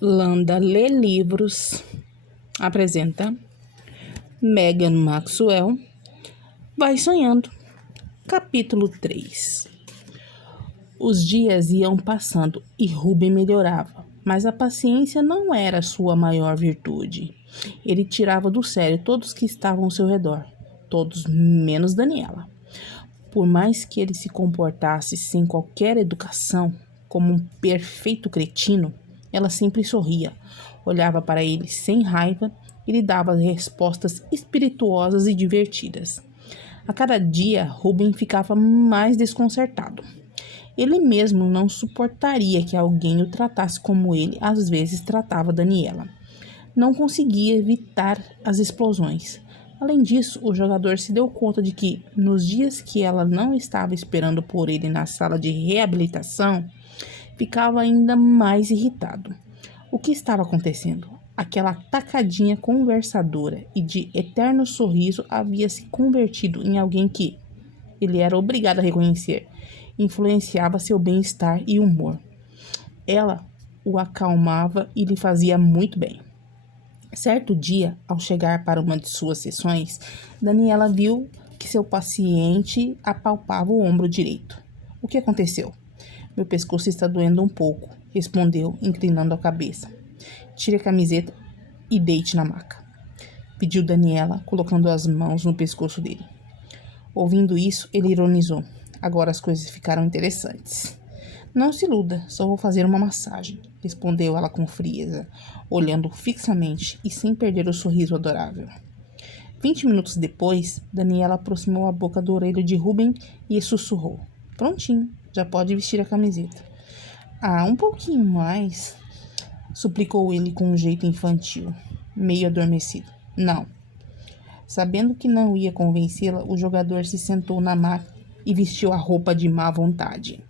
Landa Lê Livros apresenta Megan Maxwell Vai Sonhando, capítulo 3. Os dias iam passando e Ruben melhorava, mas a paciência não era sua maior virtude. Ele tirava do sério todos que estavam ao seu redor, todos menos Daniela. Por mais que ele se comportasse sem qualquer educação, como um perfeito cretino, ela sempre sorria, olhava para ele sem raiva e lhe dava respostas espirituosas e divertidas. A cada dia, Ruben ficava mais desconcertado. Ele mesmo não suportaria que alguém o tratasse como ele às vezes tratava Daniela. Não conseguia evitar as explosões. Além disso, o jogador se deu conta de que, nos dias que ela não estava esperando por ele na sala de reabilitação, ficava ainda mais irritado. O que estava acontecendo? Aquela tacadinha conversadora e de eterno sorriso havia se convertido em alguém que, ele era obrigado a reconhecer, influenciava seu bem-estar e humor. Ela o acalmava e lhe fazia muito bem. Certo dia, ao chegar para uma de suas sessões, Daniela viu que seu paciente apalpava o ombro direito. O que aconteceu? Meu pescoço está doendo um pouco, respondeu, inclinando a cabeça. Tire a camiseta e deite na maca, pediu Daniela, colocando as mãos no pescoço dele. Ouvindo isso, ele ironizou. Agora as coisas ficaram interessantes. Não se iluda, só vou fazer uma massagem, respondeu ela com frieza, olhando fixamente e sem perder o sorriso adorável. 20 minutos depois, Daniela aproximou a boca do orelho de Ruben e sussurrou. Prontinho, já pode vestir a camiseta. Ah, um pouquinho mais, suplicou ele com um jeito infantil, meio adormecido. Não. Sabendo que não ia convencê-la, o jogador se sentou na maca e vestiu a roupa de má vontade.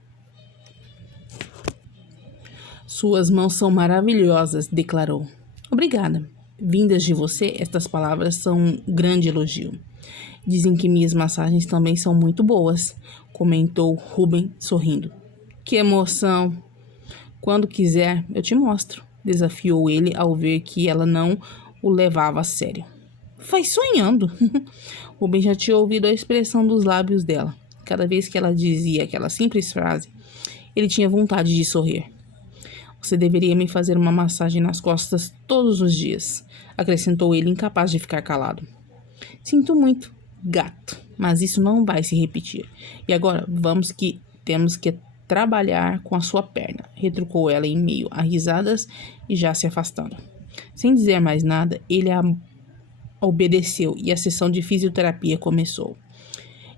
Suas mãos são maravilhosas, declarou. Obrigada. Vindas de você, estas palavras são um grande elogio. Dizem que minhas massagens também são muito boas, comentou Ruben, sorrindo. Que emoção! Quando quiser, eu te mostro, desafiou ele ao ver que ela não o levava a sério. Vai sonhando! Ruben já tinha ouvido a expressão dos lábios dela. Cada vez que ela dizia aquela simples frase, ele tinha vontade de sorrir. Você deveria me fazer uma massagem nas costas todos os dias, acrescentou ele, incapaz de ficar calado. Sinto muito, gato, mas isso não vai se repetir. E agora, temos que trabalhar com a sua perna, retrucou ela em meio a risadas e já se afastando. Sem dizer mais nada, ele obedeceu e a sessão de fisioterapia começou.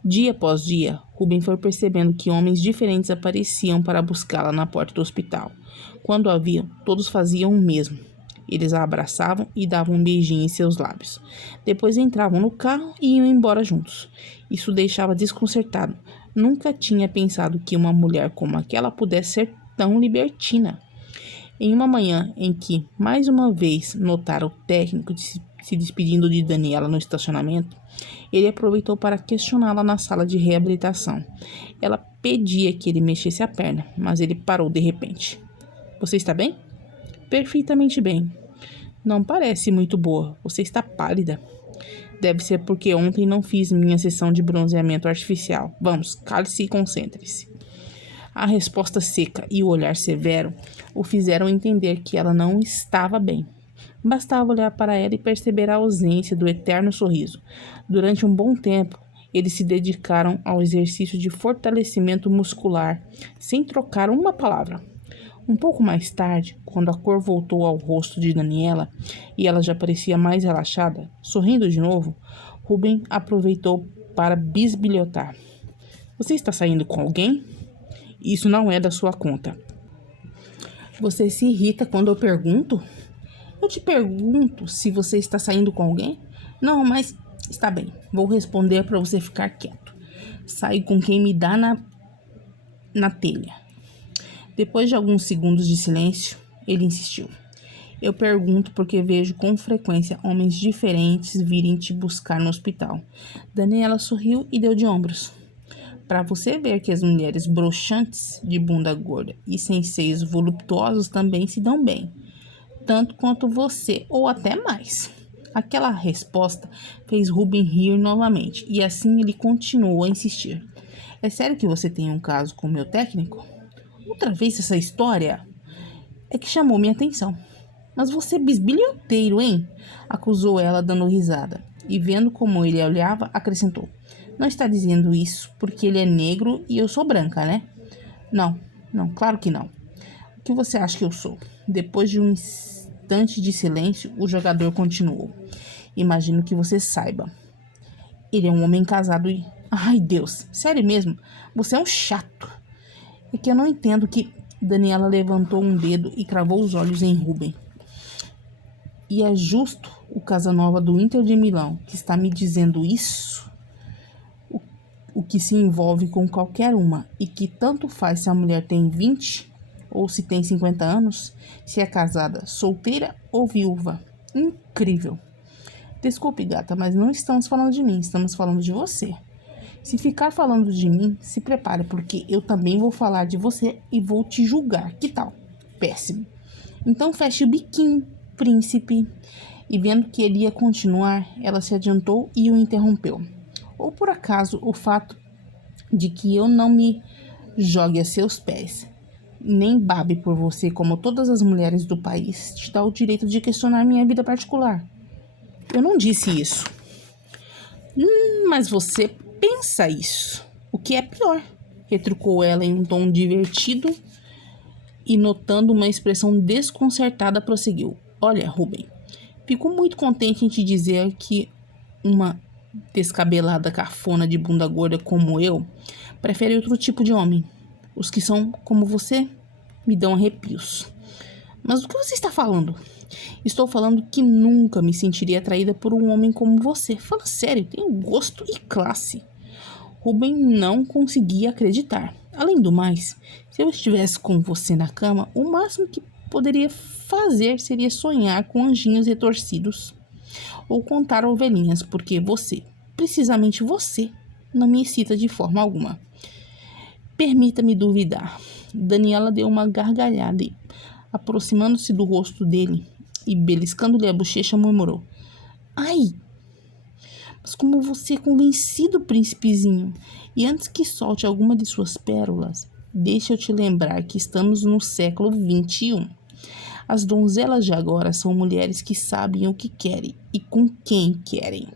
Dia após dia, Ruben foi percebendo que homens diferentes apareciam para buscá-la na porta do hospital. Quando a viam, todos faziam o mesmo. Eles a abraçavam e davam um beijinho em seus lábios. Depois entravam no carro e iam embora juntos. Isso o deixava desconcertado. Nunca tinha pensado que uma mulher como aquela pudesse ser tão libertina. Em uma manhã em que, mais uma vez, notara o técnico se despedindo de Daniela no estacionamento, ele aproveitou para questioná-la na sala de reabilitação. Ela pedia que ele mexesse a perna, mas ele parou de repente. Você está bem? Perfeitamente bem. Não parece muito boa. Você está pálida. Deve ser porque ontem não fiz minha sessão de bronzeamento artificial. Vamos, cale-se e concentre-se. A resposta seca e o olhar severo o fizeram entender que ela não estava bem. Bastava olhar para ela e perceber a ausência do eterno sorriso. Durante um bom tempo, eles se dedicaram ao exercício de fortalecimento muscular, sem trocar uma palavra. Um pouco mais tarde, quando a cor voltou ao rosto de Daniela e ela já parecia mais relaxada, sorrindo de novo, Ruben aproveitou para bisbilhotar. Você está saindo com alguém? Isso não é da sua conta. Você se irrita quando eu pergunto? Eu te pergunto se você está saindo com alguém? Não, mas está bem. Vou responder para você ficar quieto. Saio com quem me dá na telha. Depois de alguns segundos de silêncio, ele insistiu. Eu pergunto porque vejo com frequência homens diferentes virem te buscar no hospital. Daniela sorriu e deu de ombros. Para você ver que as mulheres broxantes de bunda gorda e sem seios voluptuosos também se dão bem. tanto quanto você, ou até mais. Aquela resposta fez Ruben rir novamente, e assim ele continuou a insistir. É sério que você tem um caso com o meu técnico? Outra vez essa história? É que chamou minha atenção. Mas você é bisbilhoteiro, hein? Acusou ela dando risada. E vendo como ele olhava, acrescentou. Não está dizendo isso porque ele é negro e eu sou branca, né? Não, claro que não. O que você acha que eu sou? Depois de um instante de silêncio, o jogador continuou. Imagino que você saiba. Ele é um homem casado e... Ai, Deus, sério mesmo? Você é um chato. É que eu não entendo que... Daniela levantou um dedo e cravou os olhos em Ruben. E é justo o Casanova do Inter de Milão que está me dizendo isso? O que se envolve com qualquer uma e que tanto faz se a mulher tem 20 ou se tem 50 anos, se é casada, solteira ou viúva. Incrível. Desculpe, gata, mas não estamos falando de mim, estamos falando de você. Se ficar falando de mim, se prepare, porque eu também vou falar de você e vou te julgar. Que tal? Péssimo. Então feche o biquinho, príncipe. E vendo que ele ia continuar, ela se adiantou e o interrompeu. Ou por acaso o fato de que eu não me jogue a seus pés, nem babe por você como todas as mulheres do país, te dá o direito de questionar minha vida particular. Eu não disse isso. Mas você pensa isso, o que é pior, retrucou ela em um tom divertido e notando uma expressão desconcertada prosseguiu. Olha, Ruben, fico muito contente em te dizer que uma descabelada cafona de bunda gorda como eu prefere outro tipo de homem. Os que são como você me dão arrepios. Mas o que você está falando? Estou falando que nunca me sentiria atraída por um homem como você. Fala sério, tem gosto e classe. Ruben não conseguia acreditar. Além do mais, se eu estivesse com você na cama, o máximo que poderia fazer seria sonhar com anjinhos retorcidos ou contar ovelhinhas, porque você, precisamente você, não me excita de forma alguma. Permita-me duvidar. Daniela deu uma gargalhada e, aproximando-se do rosto dele e beliscando-lhe a bochecha, murmurou. Ai, mas como você é convencido, príncipezinho. E antes que solte alguma de suas pérolas, deixa eu te lembrar que estamos no século XXI. As donzelas de agora são mulheres que sabem o que querem e com quem querem.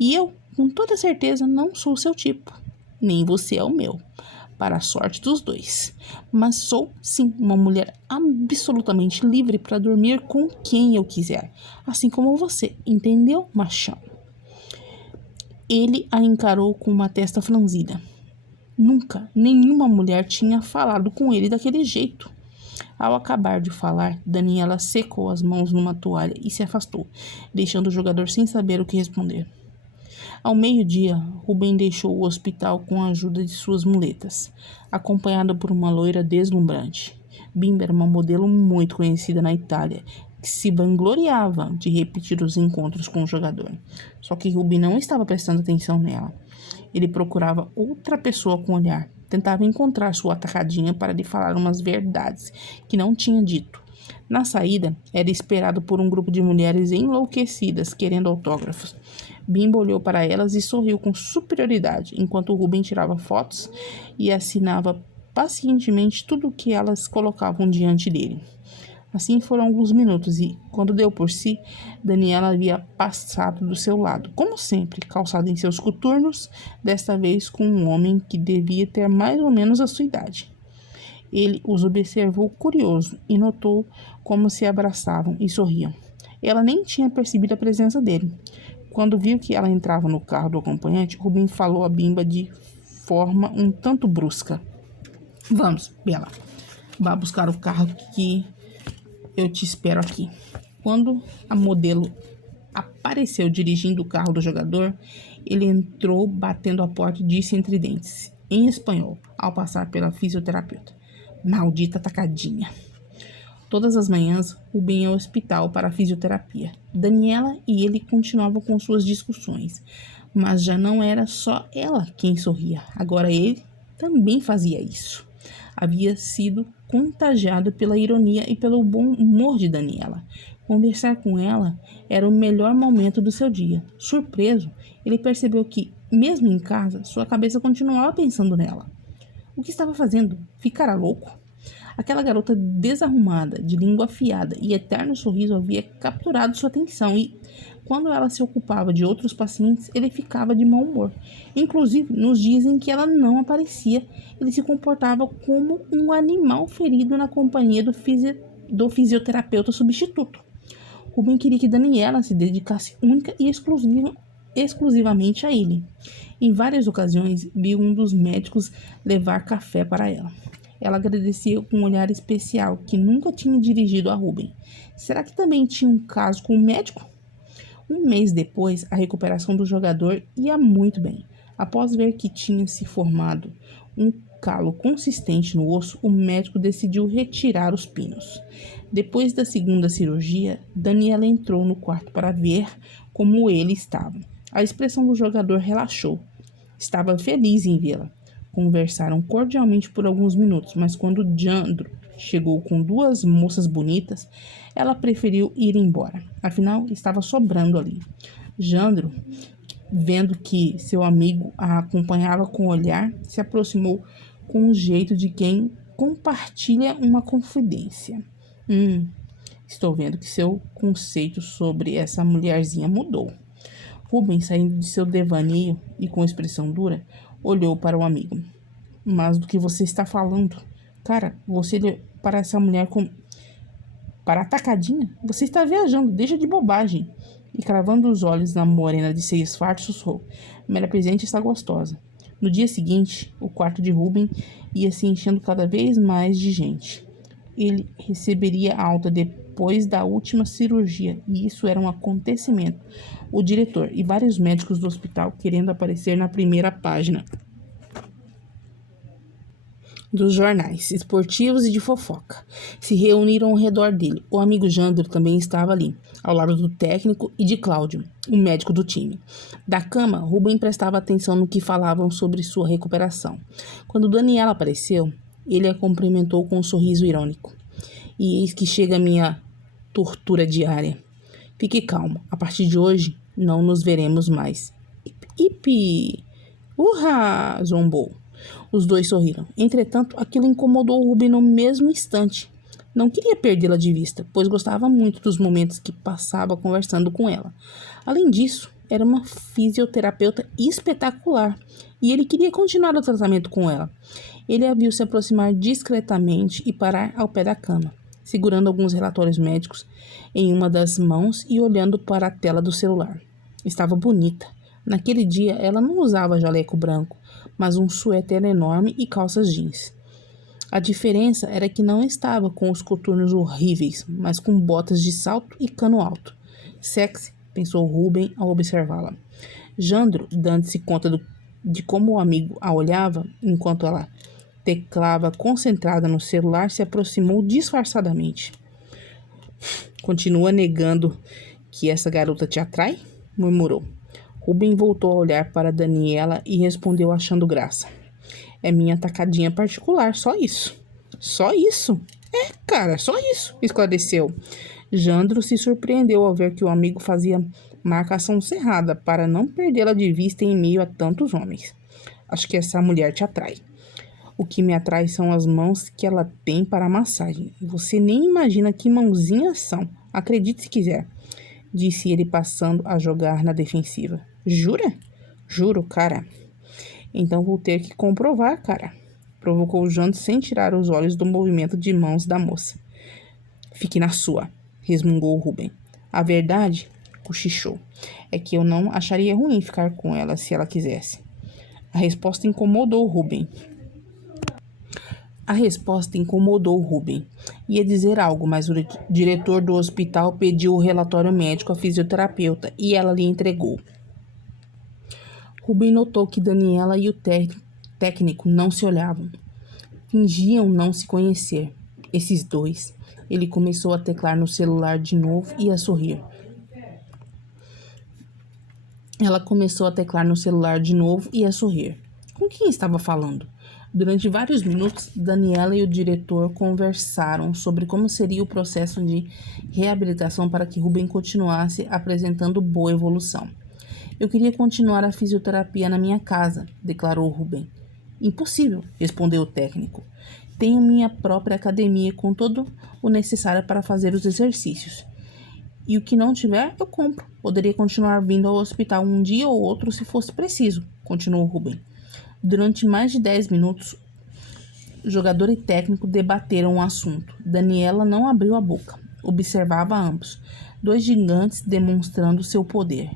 E eu, com toda certeza, não sou o seu tipo. Nem você é o meu. Para a sorte dos dois. Mas sou, sim, uma mulher absolutamente livre para dormir com quem eu quiser. Assim como você. Entendeu, machão? Ele a encarou com uma testa franzida. Nunca nenhuma mulher tinha falado com ele daquele jeito. Ao acabar de falar, Daniela secou as mãos numa toalha e se afastou, deixando o jogador sem saber o que responder. Ao meio-dia, Ruben deixou o hospital com a ajuda de suas muletas, acompanhado por uma loira deslumbrante. Bimba era uma modelo muito conhecida na Itália, que se vangloriava de repetir os encontros com o jogador. Só que Ruben não estava prestando atenção nela. Ele procurava outra pessoa com olhar. Tentava encontrar sua atacadinha para lhe falar umas verdades que não tinha dito. Na saída, era esperado por um grupo de mulheres enlouquecidas, querendo autógrafos. Bimba olhou para elas e sorriu com superioridade, enquanto Ruben tirava fotos e assinava pacientemente tudo o que elas colocavam diante dele. Assim foram alguns minutos e, quando deu por si, Daniela havia passado do seu lado, como sempre, calçada em seus coturnos, desta vez com um homem que devia ter mais ou menos a sua idade. Ele os observou curioso e notou como se abraçavam e sorriam. Ela nem tinha percebido a presença dele. Quando viu que ela entrava no carro do acompanhante, Ruben falou a Bimba de forma um tanto brusca. Vamos, Bela, vá buscar o carro que eu te espero aqui. Quando a modelo apareceu dirigindo o carro do jogador, ele entrou batendo a porta e disse entre dentes, em espanhol, ao passar pela fisioterapeuta. Maldita tacadinha. Todas as manhãs, Ruben ia ao hospital para a fisioterapia. Daniela e ele continuavam com suas discussões, mas já não era só ela quem sorria. Agora ele também fazia isso. Havia sido contagiado pela ironia e pelo bom humor de Daniela. Conversar com ela era o melhor momento do seu dia. Surpreso, ele percebeu que, mesmo em casa, sua cabeça continuava pensando nela. O que estava fazendo? Ficara louco? Aquela garota desarrumada, de língua afiada e eterno sorriso havia capturado sua atenção e, quando ela se ocupava de outros pacientes, ele ficava de mau humor. Inclusive, nos dias em que ela não aparecia, ele se comportava como um animal ferido na companhia do fisioterapeuta substituto. Ruben queria que Daniela se dedicasse única e exclusivamente a ele. Em várias ocasiões, viu um dos médicos levar café para ela. Ela agradecia com um olhar especial que nunca tinha dirigido a Ruben. Será que também tinha um caso com o médico? Um mês depois, a recuperação do jogador ia muito bem. Após ver que tinha se formado um calo consistente no osso, o médico decidiu retirar os pinos. Depois da segunda cirurgia, Daniela entrou no quarto para ver como ele estava. A expressão do jogador relaxou. Estava feliz em vê-la. Conversaram cordialmente por alguns minutos, mas quando Jandro chegou com duas moças bonitas, ela preferiu ir embora. Afinal, estava sobrando ali. Jandro, vendo que seu amigo a acompanhava com o olhar, se aproximou com o jeito de quem compartilha uma confidência. Estou vendo que seu conceito sobre essa mulherzinha mudou. Ruben, saindo de seu devaneio e com expressão dura, olhou para o amigo. Mas do que você está falando? Cara, você olhou para essa mulher com... para atacadinha? Você está viajando, deixa de bobagem. E cravando os olhos na morena de seios fartos, sussurrou. Mera presente está gostosa. No dia seguinte, o quarto de Ruben ia se enchendo cada vez mais de gente. Ele receberia alta depois da última cirurgia, e isso era um acontecimento. O diretor e vários médicos do hospital querendo aparecer na primeira página dos jornais esportivos e de fofoca se reuniram ao redor dele. O amigo Jandro também estava ali, ao lado do técnico e de Cláudio, o médico do time. Da cama, Ruben prestava atenção no que falavam sobre sua recuperação. Quando Daniela apareceu, ele a cumprimentou com um sorriso irônico. E eis que chega a minha tortura diária. Fique calmo, a partir de hoje não nos veremos mais. Ipi! Urra! Zombou. Os dois sorriram. Entretanto, aquilo incomodou Ruben no mesmo instante. Não queria perdê-la de vista, pois gostava muito dos momentos que passava conversando com ela. Além disso, era uma fisioterapeuta espetacular e ele queria continuar o tratamento com ela. Ele a viu se aproximar discretamente e parar ao pé da cama, segurando alguns relatórios médicos em uma das mãos e olhando para a tela do celular. Estava bonita. Naquele dia, ela não usava jaleco branco, mas um suéter enorme e calças jeans. A diferença era que não estava com os coturnos horríveis, mas com botas de salto e cano alto. Sexy, pensou Ruben ao observá-la. Jandro, dando-se conta de como o amigo a olhava, enquanto ela teclava concentrada no celular, se aproximou disfarçadamente. Continua negando que essa garota te atrai? Murmurou. Ruben voltou a olhar para Daniela e respondeu achando graça. É minha tacadinha particular, só isso. Só isso? É, cara, só isso, esclareceu. Jandro se surpreendeu ao ver que o amigo fazia marcação cerrada para não perdê-la de vista em meio a tantos homens. Acho que essa mulher te atrai. O que me atrai são as mãos que ela tem para a massagem. Você nem imagina que mãozinhas são. Acredite se quiser, disse ele passando a jogar na defensiva. Jura? Juro, cara. Então vou ter que comprovar, cara. Provocou Jandro sem tirar os olhos do movimento de mãos da moça. Fique na sua, resmungou Ruben. A verdade, cochichou, é que eu não acharia ruim ficar com ela se ela quisesse. A resposta incomodou Ruben. Ia dizer algo, mas o diretor do hospital pediu o relatório médico à fisioterapeuta e ela lhe entregou. Ruben notou que Daniela e o técnico não se olhavam. Fingiam não se conhecer. Esses dois. Ele começou a teclar no celular de novo e a sorrir. Ela começou a teclar no celular de novo e a sorrir. Com quem estava falando? Durante vários minutos, Daniela e o diretor conversaram sobre como seria o processo de reabilitação para que Ruben continuasse apresentando boa evolução. Eu queria continuar a fisioterapia na minha casa, declarou Ruben. Impossível, respondeu o técnico. Tenho minha própria academia com todo o necessário para fazer os exercícios. E o que não tiver, eu compro. Poderia continuar vindo ao hospital um dia ou outro se fosse preciso, continuou Ruben. Durante mais de 10 minutos, o jogador e técnico debateram o assunto. Daniela não abriu a boca. Observava ambos, dois gigantes demonstrando seu poder.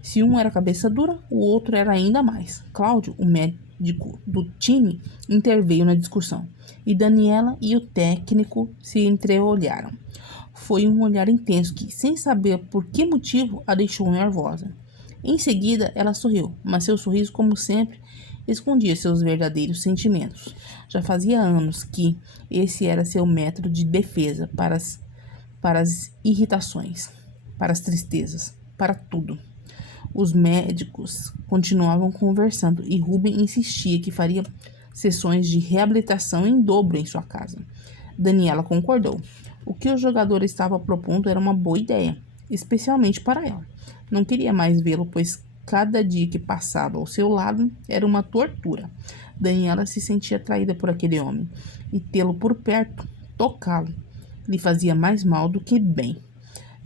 Se um era cabeça dura, o outro era ainda mais. Cláudio, o médico do time, interveio na discussão. E Daniela e o técnico se entreolharam. Foi um olhar intenso que, sem saber por que motivo, a deixou nervosa. Em seguida, ela sorriu, mas seu sorriso, como sempre, escondia seus verdadeiros sentimentos. Já fazia anos que esse era seu método de defesa para as irritações, para as tristezas, para tudo. Os médicos continuavam conversando e Ruben insistia que faria sessões de reabilitação em dobro em sua casa. Daniela concordou. O que o jogador estava propondo era uma boa ideia, especialmente para ela. Não queria mais vê-lo, pois cada dia que passava ao seu lado era uma tortura. Daniela se sentia atraída por aquele homem, e tê-lo por perto, tocá-lo, lhe fazia mais mal do que bem.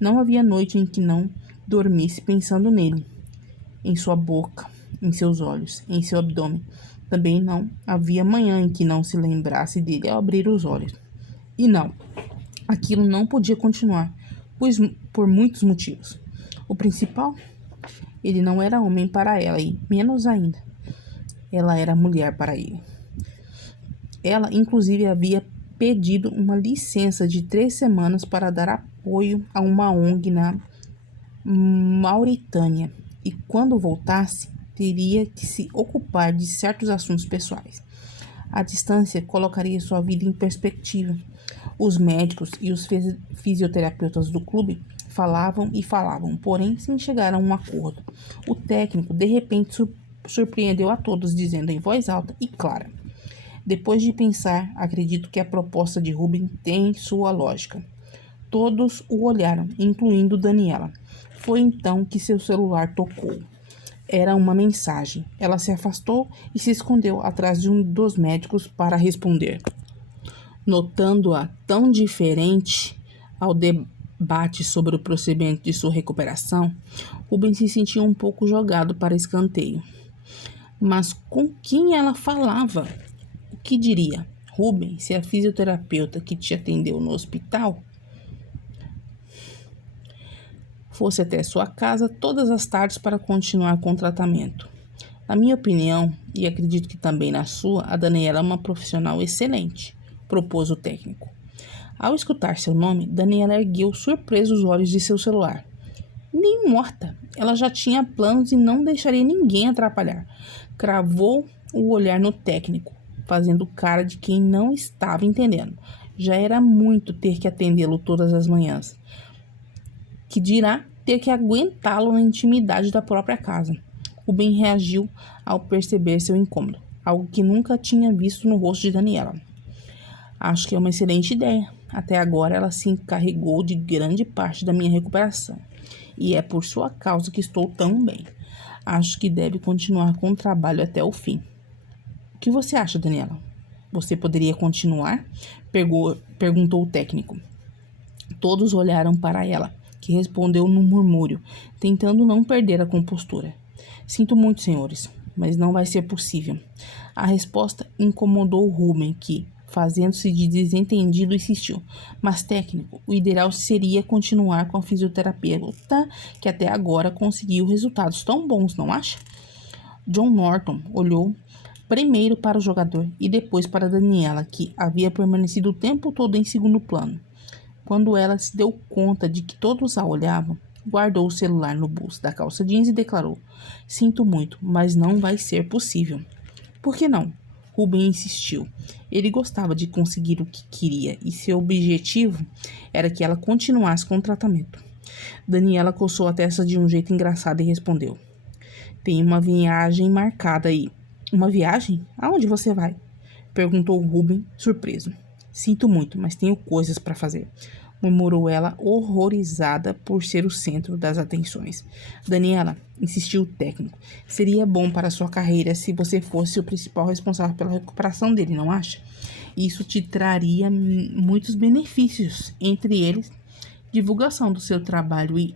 Não havia noite em que não dormisse pensando nele, em sua boca, em seus olhos, em seu abdômen. Também não havia manhã em que não se lembrasse dele ao abrir os olhos. E não, aquilo não podia continuar, pois por muitos motivos. O principal, ele não era homem para ela e, menos ainda, ela era mulher para ele. Ela, inclusive, havia pedido uma licença de 3 semanas para dar apoio a uma ONG na Mauritânia e, quando voltasse, teria que se ocupar de certos assuntos pessoais. A distância colocaria sua vida em perspectiva. Os médicos e os fisioterapeutas do clube falavam e falavam, porém sem chegar a um acordo. O técnico, de repente, surpreendeu a todos, dizendo em voz alta e clara: depois de pensar, acredito que a proposta de Ruben tem sua lógica. Todos o olharam, incluindo Daniela. Foi então que seu celular tocou. Era uma mensagem. Ela se afastou e se escondeu atrás de um dos médicos para responder. Notando-a tão diferente ao debate sobre o procedimento de sua recuperação, Ruben se sentiu um pouco jogado para escanteio. Mas com quem ela falava? O que diria? Ruben, se a fisioterapeuta que te atendeu no hospital fosse até sua casa todas as tardes para continuar com o tratamento. Na minha opinião, e acredito que também na sua, a Daniela é uma profissional excelente, propôs o técnico. Ao escutar seu nome, Daniela ergueu surpresa os olhos de seu celular. Nem morta, ela já tinha planos e não deixaria ninguém atrapalhar. Cravou o olhar no técnico, fazendo cara de quem não estava entendendo. Já era muito ter que atendê-lo todas as manhãs. Que dirá ter que aguentá-lo na intimidade da própria casa. Ruben reagiu ao perceber seu incômodo, algo que nunca tinha visto no rosto de Daniela. Acho que é uma excelente ideia. Até agora ela se encarregou de grande parte da minha recuperação. E é por sua causa que estou tão bem. Acho que deve continuar com o trabalho até o fim. O que você acha, Daniela? Você poderia continuar? Perguntou o técnico. Todos olharam para ela, que respondeu num murmúrio, tentando não perder a compostura. Sinto muito, senhores, mas não vai ser possível. A resposta incomodou Ruben, que, fazendo-se de desentendido, insistiu. Mas, técnico, o ideal seria continuar com a fisioterapeuta, que até agora conseguiu resultados tão bons, não acha? John Norton olhou primeiro para o jogador e depois para Daniela, que havia permanecido o tempo todo em segundo plano. Quando ela se deu conta de que todos a olhavam, guardou o celular no bolso da calça jeans e declarou: sinto muito, mas não vai ser possível. Por que não? Ruben insistiu. Ele gostava de conseguir o que queria e seu objetivo era que ela continuasse com o tratamento. Daniela coçou a testa de um jeito engraçado e respondeu: tem uma viagem marcada aí. Uma viagem? Aonde você vai? Perguntou Ruben, surpreso. Sinto muito, mas tenho coisas para fazer, murmurou ela, horrorizada por ser o centro das atenções. Daniela, insistiu o técnico, seria bom para sua carreira se você fosse o principal responsável pela recuperação dele, não acha? Isso te traria muitos benefícios, entre eles divulgação do seu trabalho e